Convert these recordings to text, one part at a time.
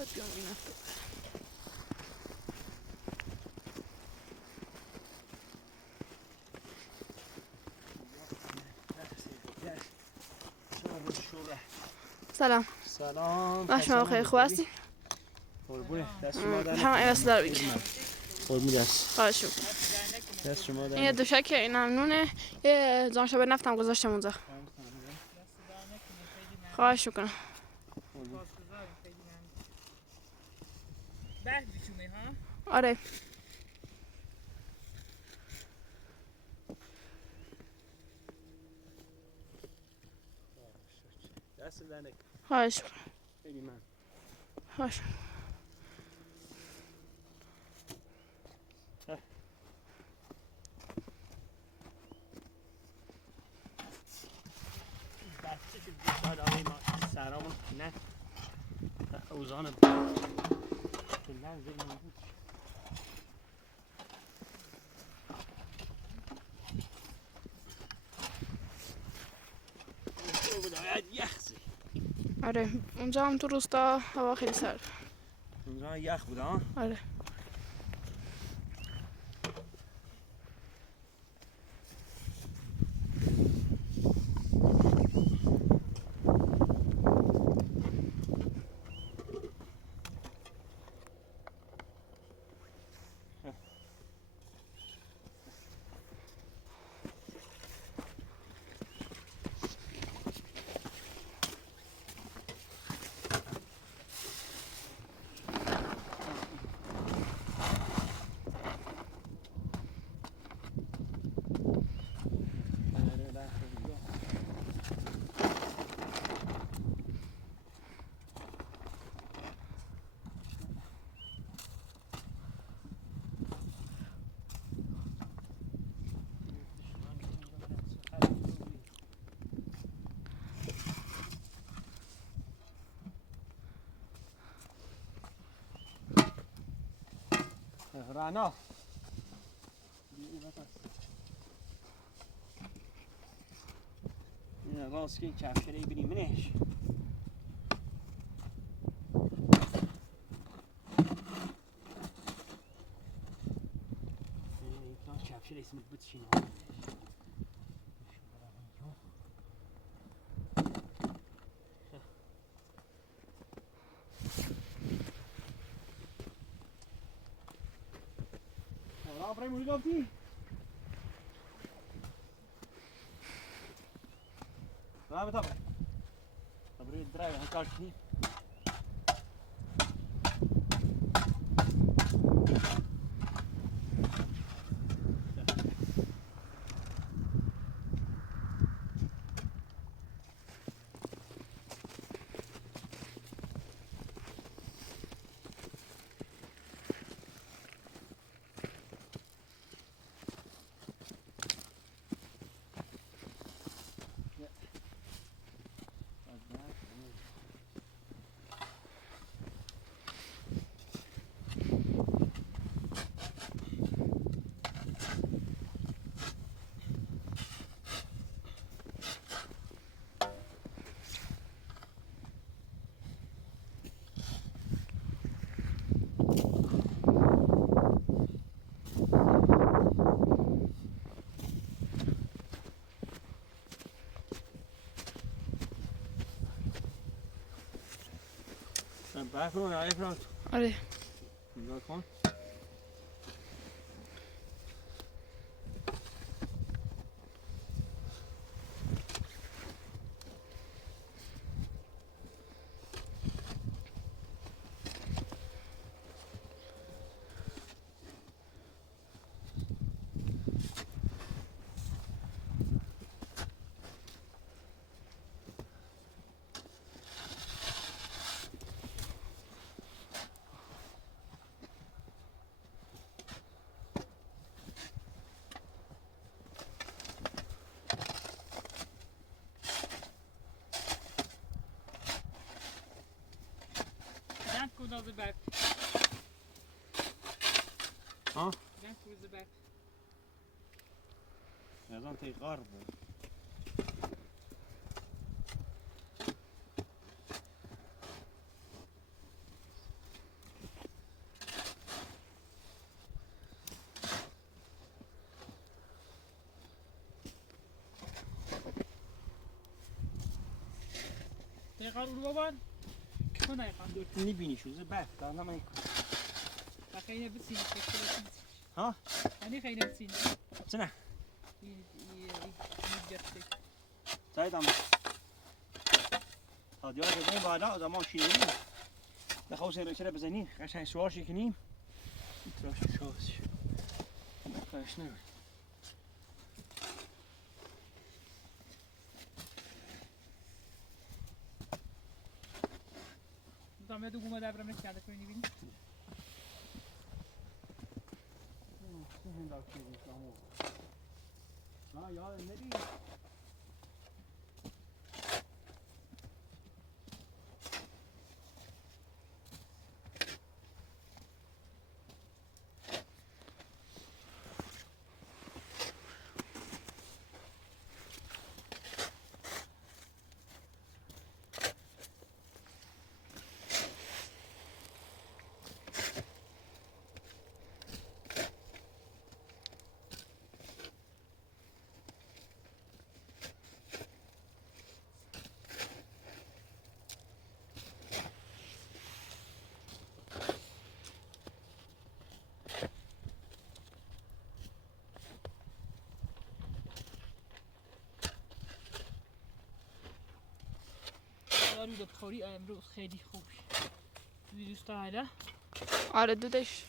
Wat kan je nou? سلام. سلام. وقت شما بخیر. خوب هستی؟ قربونه. دست شما در همه این وسیله رو بگیر. قربونه دست. خواهش می‌کنم. دست شما در این یه دوشکه، این هم نونه، یه زانشابه نفتم گذاشتم اونجا. خواهش می‌کنم. آره. دست در نکن. خواهش می‌کنم. خیلی من. خواهش می‌کنم. بچه که بیشتر آقای ما سرامون نه اوزان که لنزه موجود باید یخ. آره. اونجا هم تو روستا هوا خیلی سرد. اونجا یخ بود ها؟ آره. رانا این راست که کفشره بریم منش این کفشره اسمت بتشین برای مولی گفتی؟ نه بتا برای درای هم کار کنی بر کن افراد آره. نگاه کن Don't go down the back. ها؟ Don't go to the back. نظام تی غرب يقال بابان كنا يقال دورت نبینی شوزه بعد دارم ایکو خیلی بتسینی فکر ها کنی خیلی بتسینی سنه يجرتك سعيد هادي هذا زين بعد هذا ما شيء ده خوش رشله بزنين عشان سوار شي كنيم تراش شوش شنو نظام يدو قوم دابر من كذا كوني بين لا يا النبي دارو ده بخوری امروز خیلی خوب دوست داره آره دودش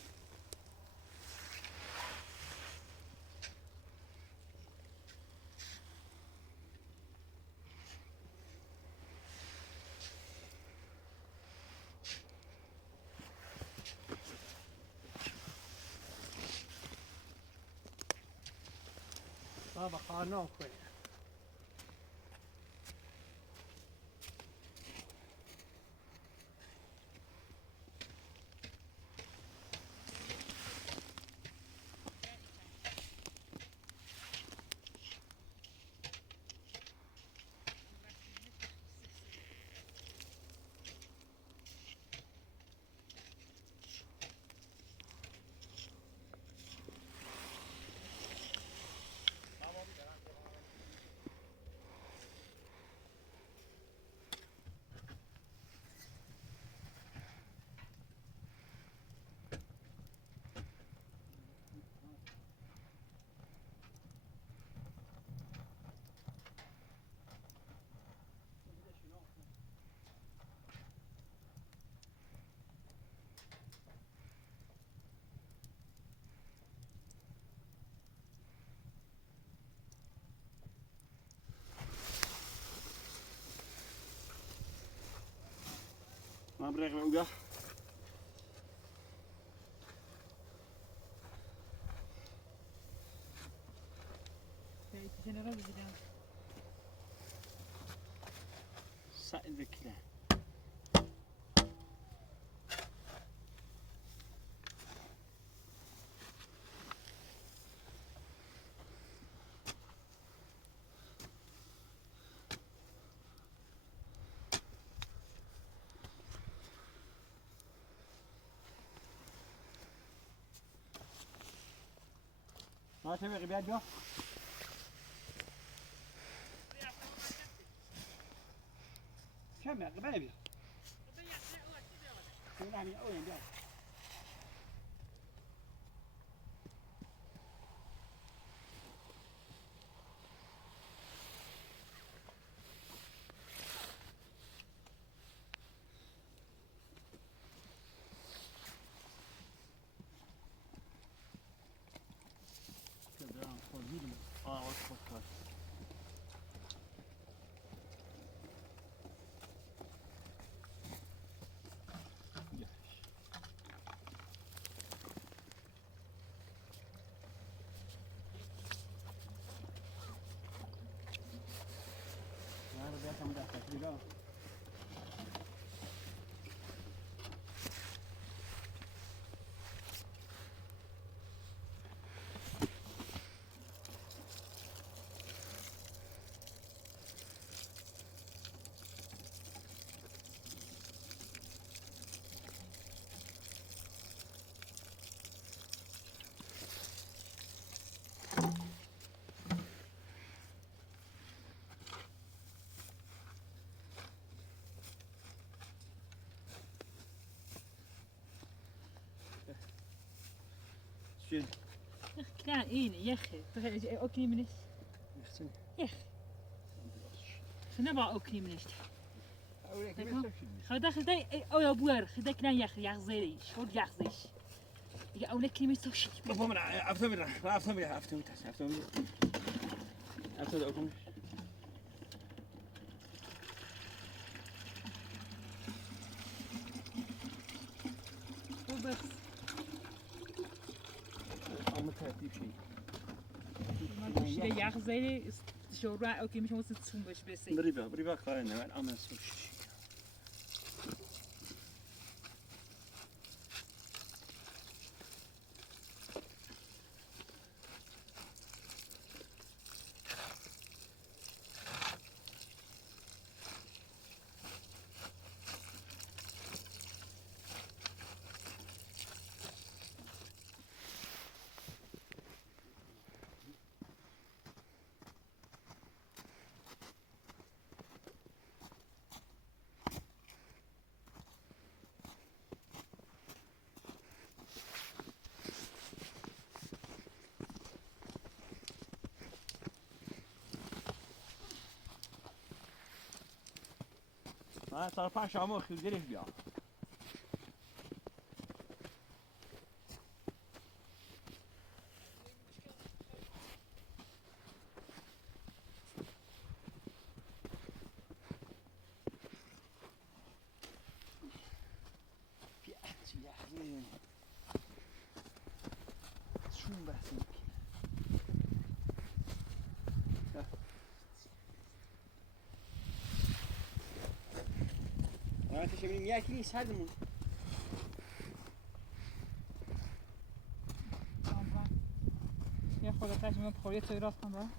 بابا خانه خوي ما بريغ وقع جنرال بدان سعد كده ما تبغي بيد جو كم يا قبيبي يعني أول يوم كده خذيني وقت Schön. Klein één, jeche. Toch is ook niet meer. Echt zo. Ze hebben ook niet meer. Oh, ik Kijk weet maar. het niet. Ga daar gedij. Oh ja, boer. Gedij klein jeche. Ja, zee. Schot ja, zee. Ja, ook niet meer zo shit. Maar kom maar, af en toe weer. Af en toe weer. Af en toe weer. Af en toe weer. Af en toe ook nog. Robert. Allemaal creatief zien. Maar als je de ja, zee is. Zo raar ook niet meer zo te doen. Dus best. Briva klein, hè? Allemaal zo shit. ما طرفش عمو خیلی بیا. شون بحثی. راحتش ببینیم یکی نیست هرمون. Ja, voor dat je probeert zo dat gaan doen.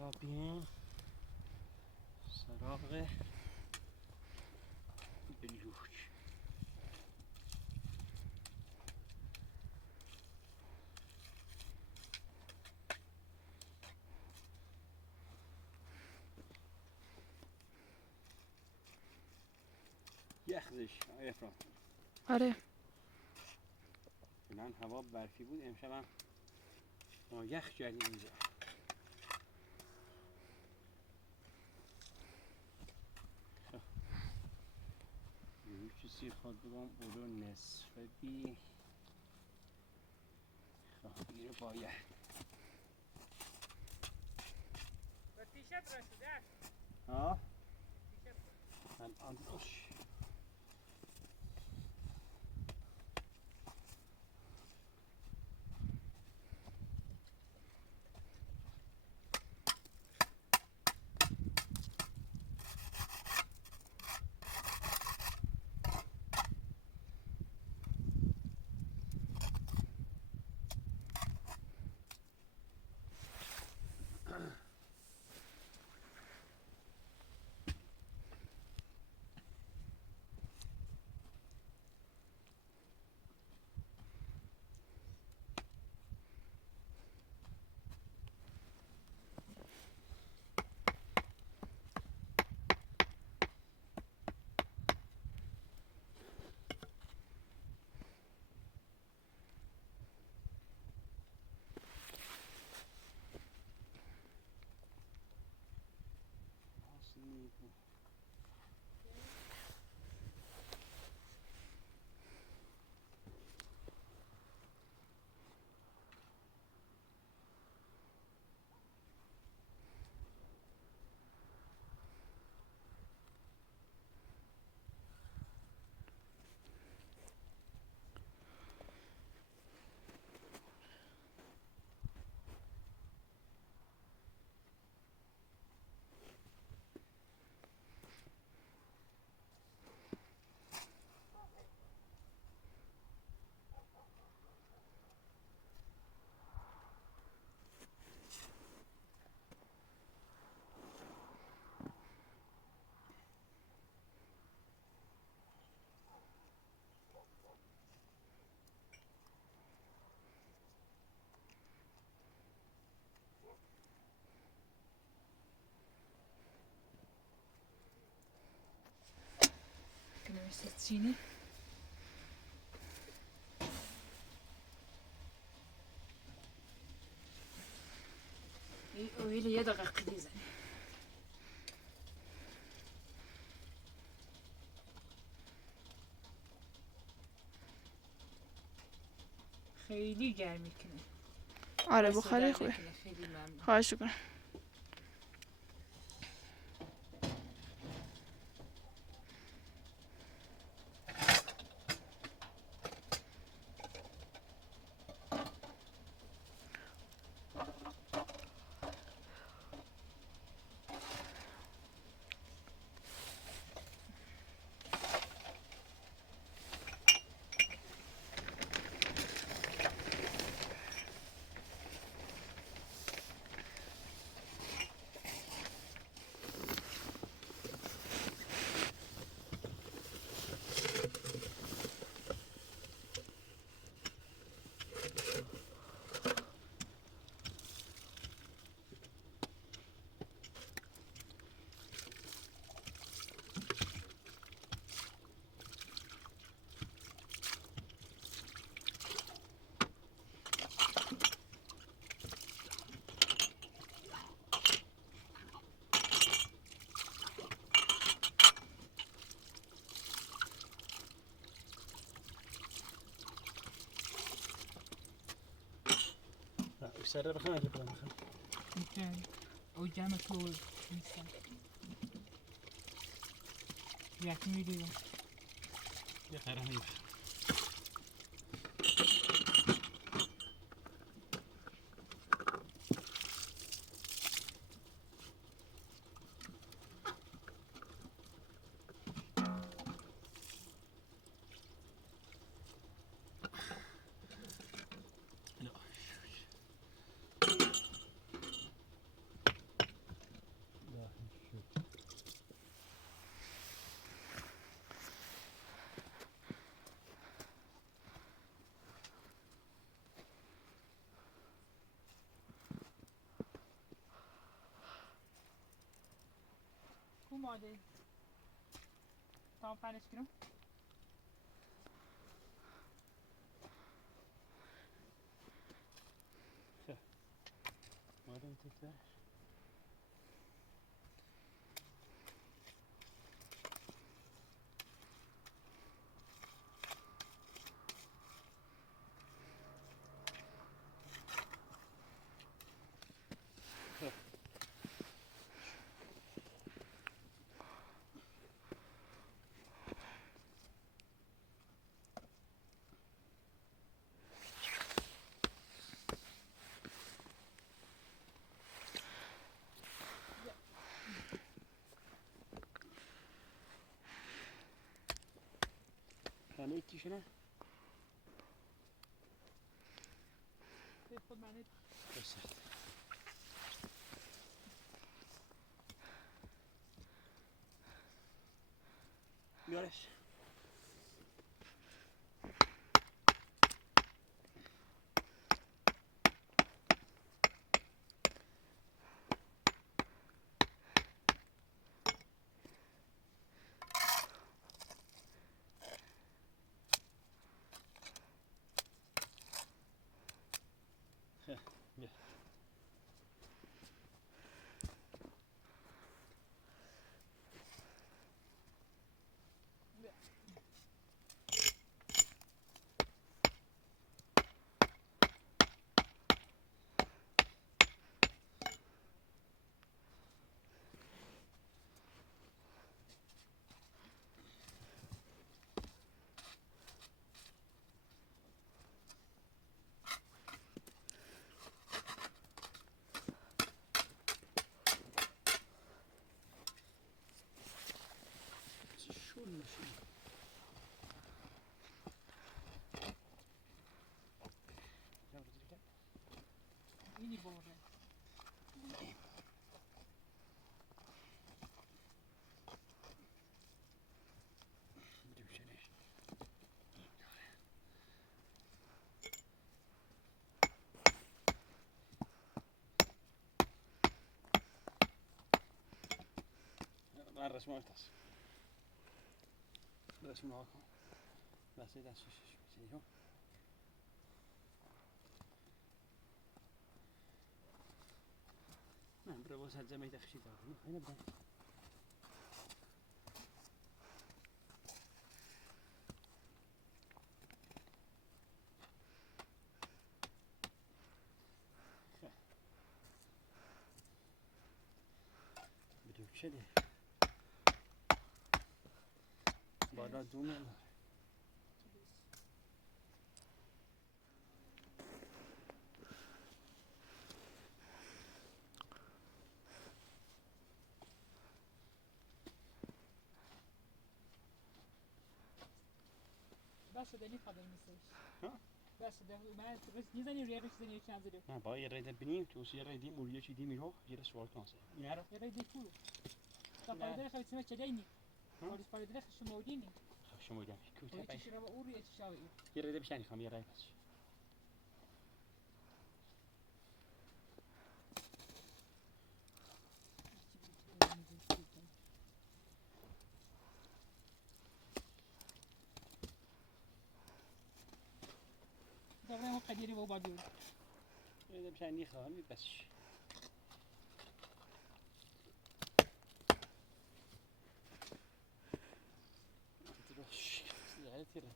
va bien. سراغ بلوک. یخزش افراد. آره. الان هوا برفی بود امشب هم یخ کردیم اینجا. چیزی خود بگم اولو نصفه بی خواهیر باید ها الان روش مثل چینی اویل یه دقیقه زنی خیلی گرم میکنه آره بخاری خوبه. خیلی ممنون خواهش میکنم. سر بخوام اگه بخوام میکنه او جمع تو نیستم یک میلیون یه قرمه اوماده tam پنج کنم مادام تکرار خانه ایتیشونه خود منه بس بیارش شو میشه اینی بوره من رسمه estás رسون ها کن واسه دستش می‌زنی من برو واسه زمین دخشی دارم اینا بدن بدو چه بالا دومه بس دنی خبر میسیش ها؟ بس من بس نیزنی روی روش زنی چند زیره نه با یه رد بنیم تو یه رد موریه چی دیمی رو یه سوال کنسه اینا رو یه رای کولو تا پایدر خواهی سمت چدینی پاریس پایدر خش مودینی شما میگم کو ولی تپش چی رو با اوری اتشاوی یه رد بشنی خام یه رد بس دابا ما قدیری با بادیو یه رد بشنی خام بس يعني ترى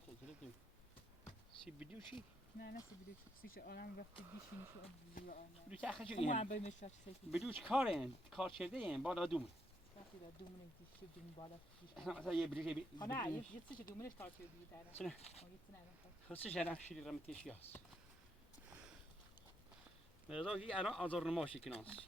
سي بديو شي نه نسی بدی سیش آرام وقتی بیشینی شو ابزور آن بدو تاخذ شو شو هم به مشاش سیتی بدو كارين كار شدين بعد دوم وقتی دا دومونه دیشی دون بالا مثلا یه بدو نه یه سیش دومونش کار شده دیگه داره سنه یه سنه خصوصا انا شي رمتيش ياس مازال انا ازور ماشي كناس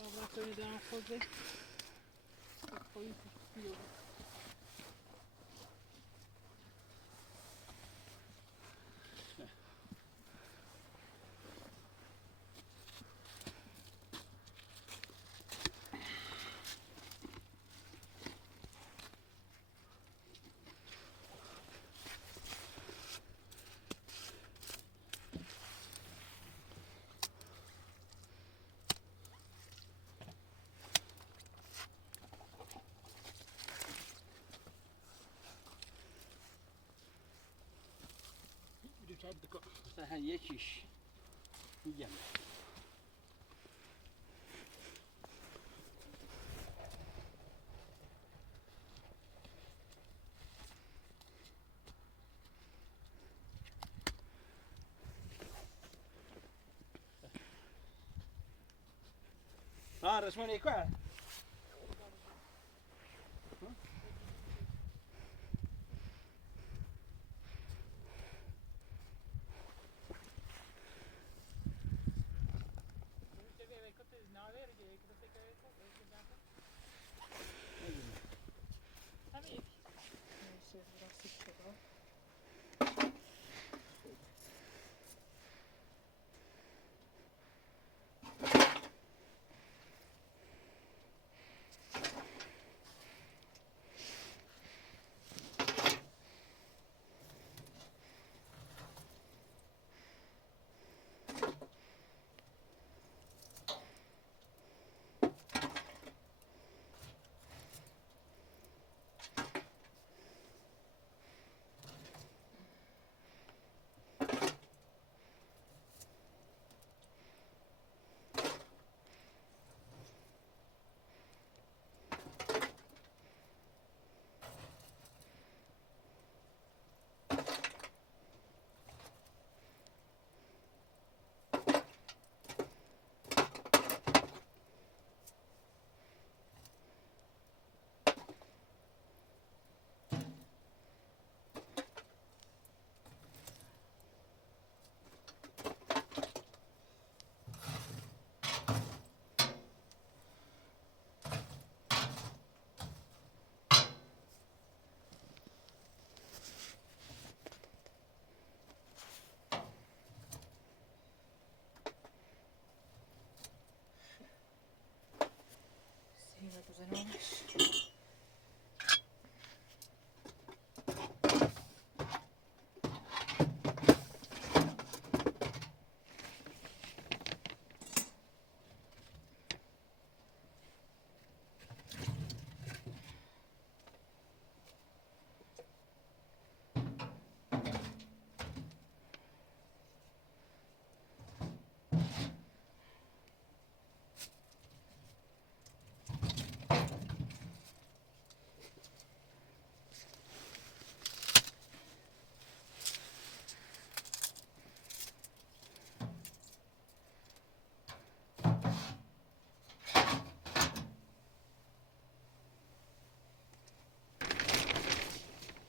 Laboratório de uma fazer. Foi isso. مثلا یکیش میگم رسمونی که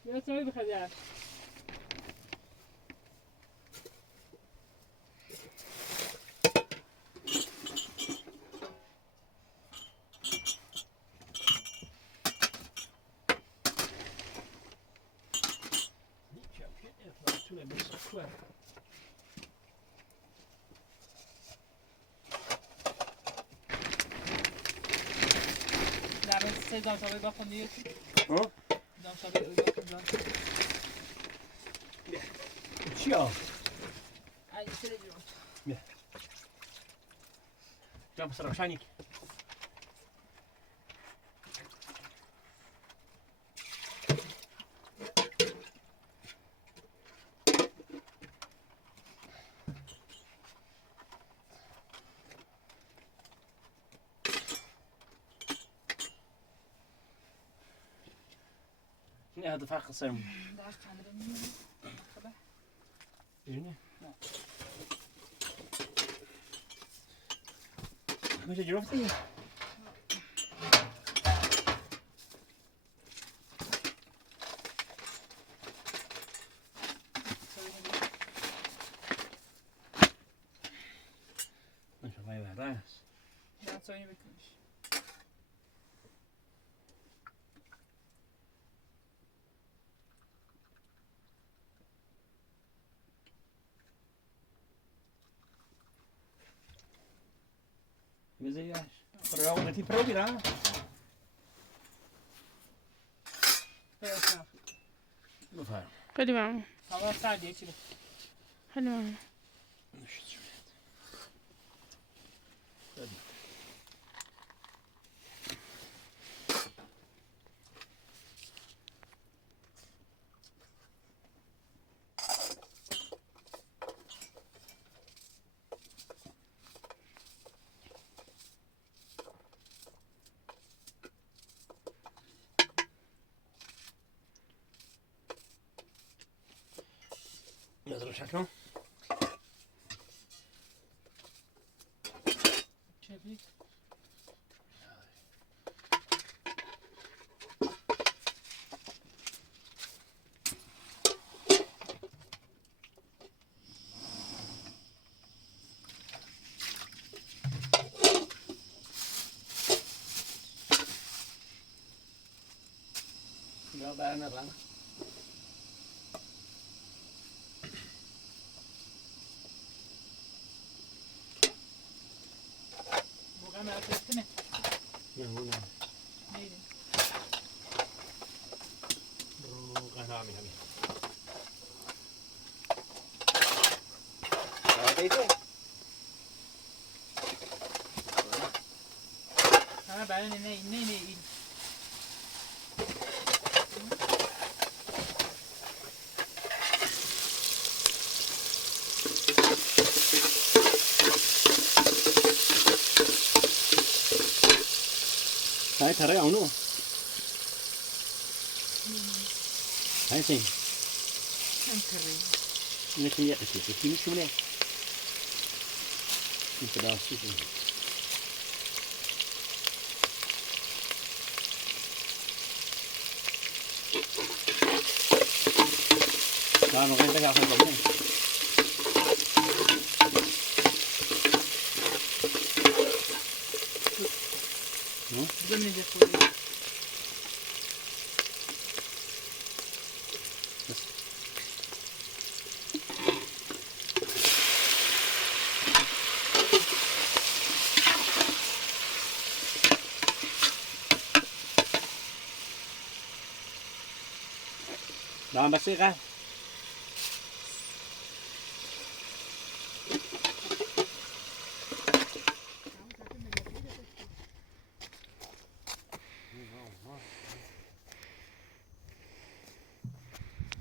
يا سوي بخذها دعم سيدان شبابي بخونی ها؟ دام شبابی بخونی چیا؟ ای سر بیرون جام بس روشنی نه هذا فرق الصيام داش چند خبر نه کجا جرفتی؟ نشوف هاي راس دام سوی بکنیش بزياش براغتي بروغرا فرسا بفهم خیلی ممنون هوا سردیه چی خیلی ممنون نشد شوية نظرة شكله چه لا بقى رنا موقع ما اکستنه يهونا نیدیم برو أنا عمي همه برای نه این هاي ترى عنو هاي سين انکری لكن يا أخي في مش منه أنت بقى سيف لا ما غير بقى أخذ بعدين بدون نجس خوری دام بس قه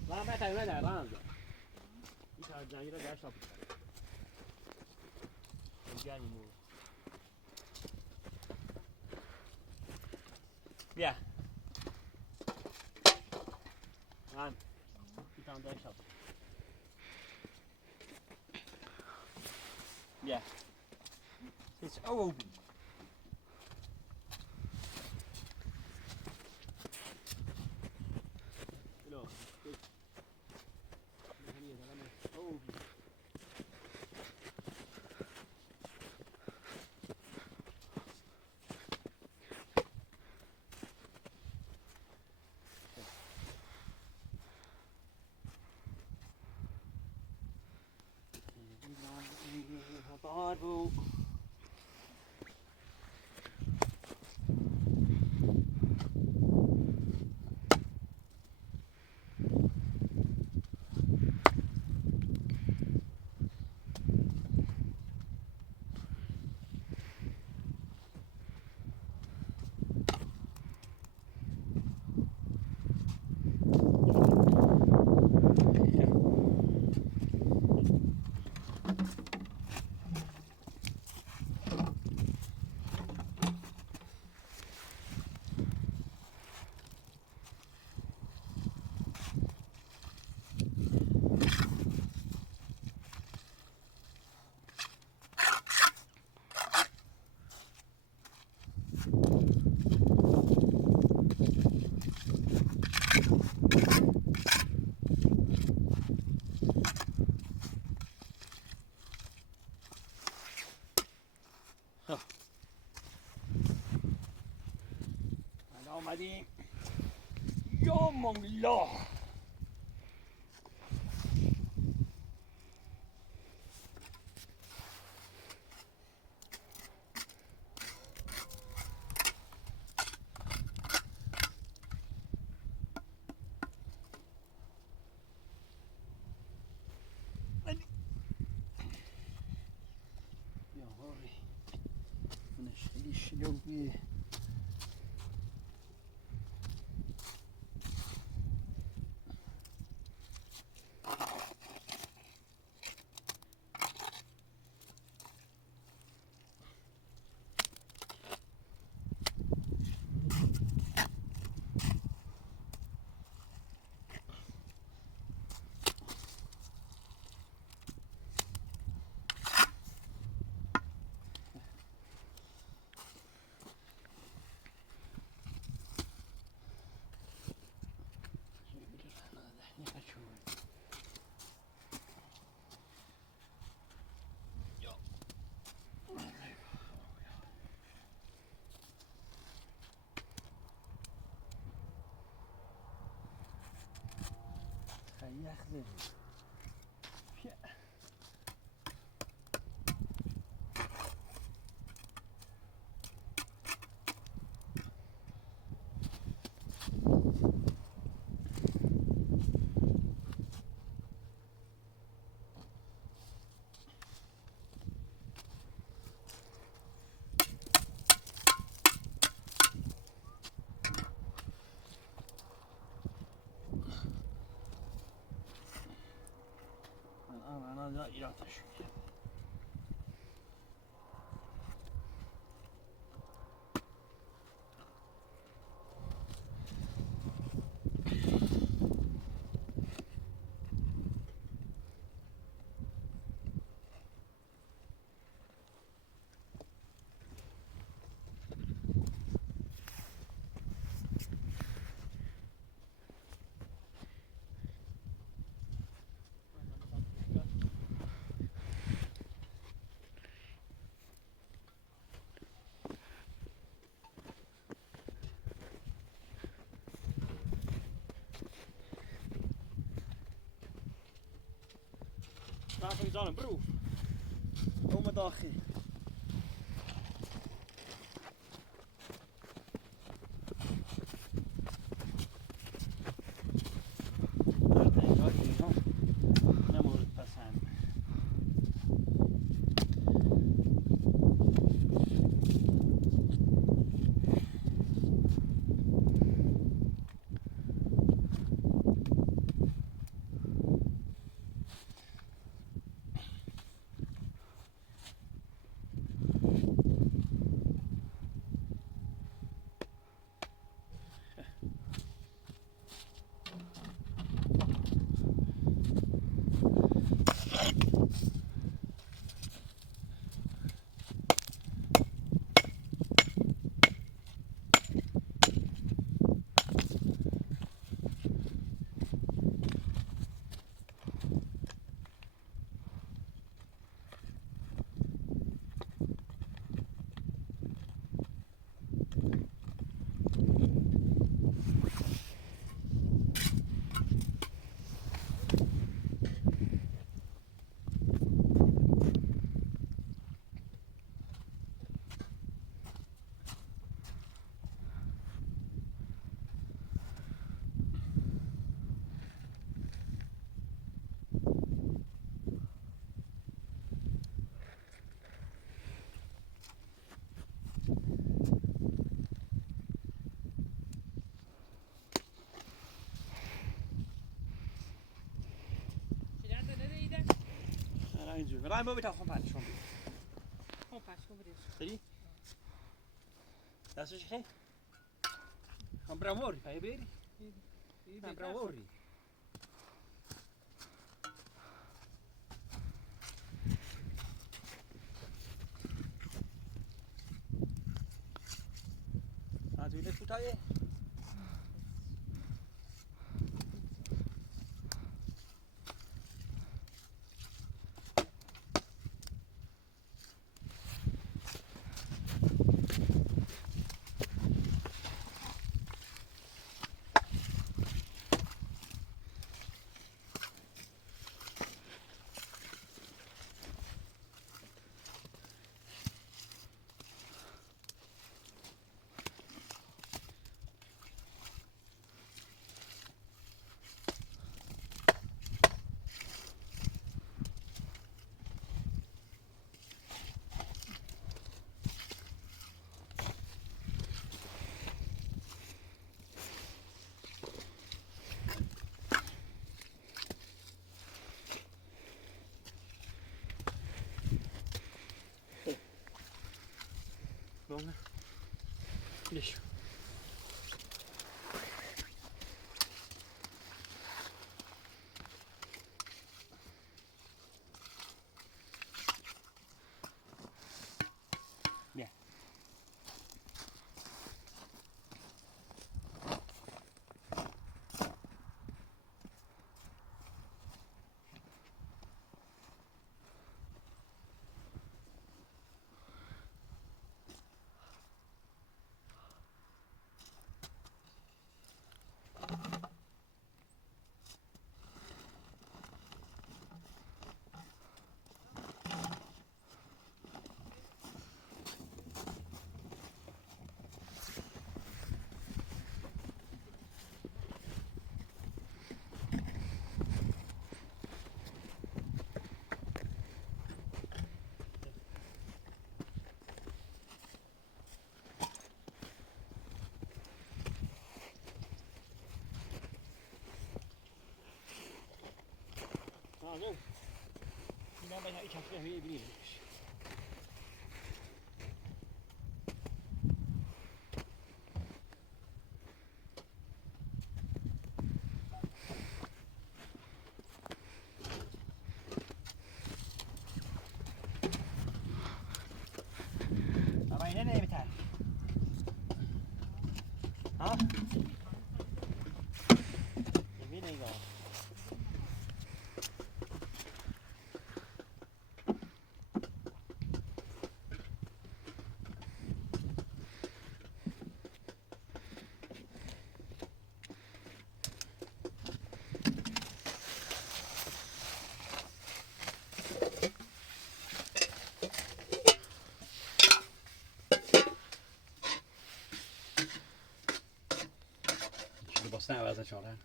ما ما تعمل ولا رانزا يتعب جاني رجع شاب جاني مو بیا ران يتعب جاني شاب بیا هیچ او Bravo. آمدیم یا مولا یا هاری منش خیلی شلوغیه یخ زدی أنا لا تشوي Laten we dan een proef. Om een dagje. اینجوری ولی ما بتاخم پنجشون بید خب پشکو بریز داری؟ دستش خیلی؟ هم براموری پای بری؟ هم براموری Adıyla tutayı. Vamos. Deixa. Yeah. Zo. Nou ben je iets aan het weer benieuwd. Maar nee, met haar. Ha? Je weet niet wel. Snel as I shot her.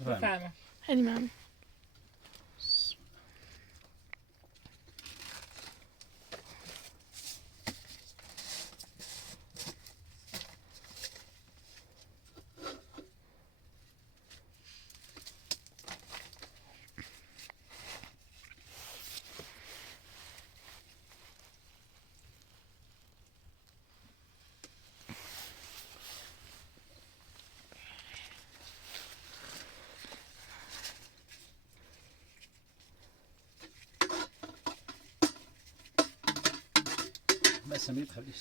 بفرما خیلی ممنون. بس ميت خليش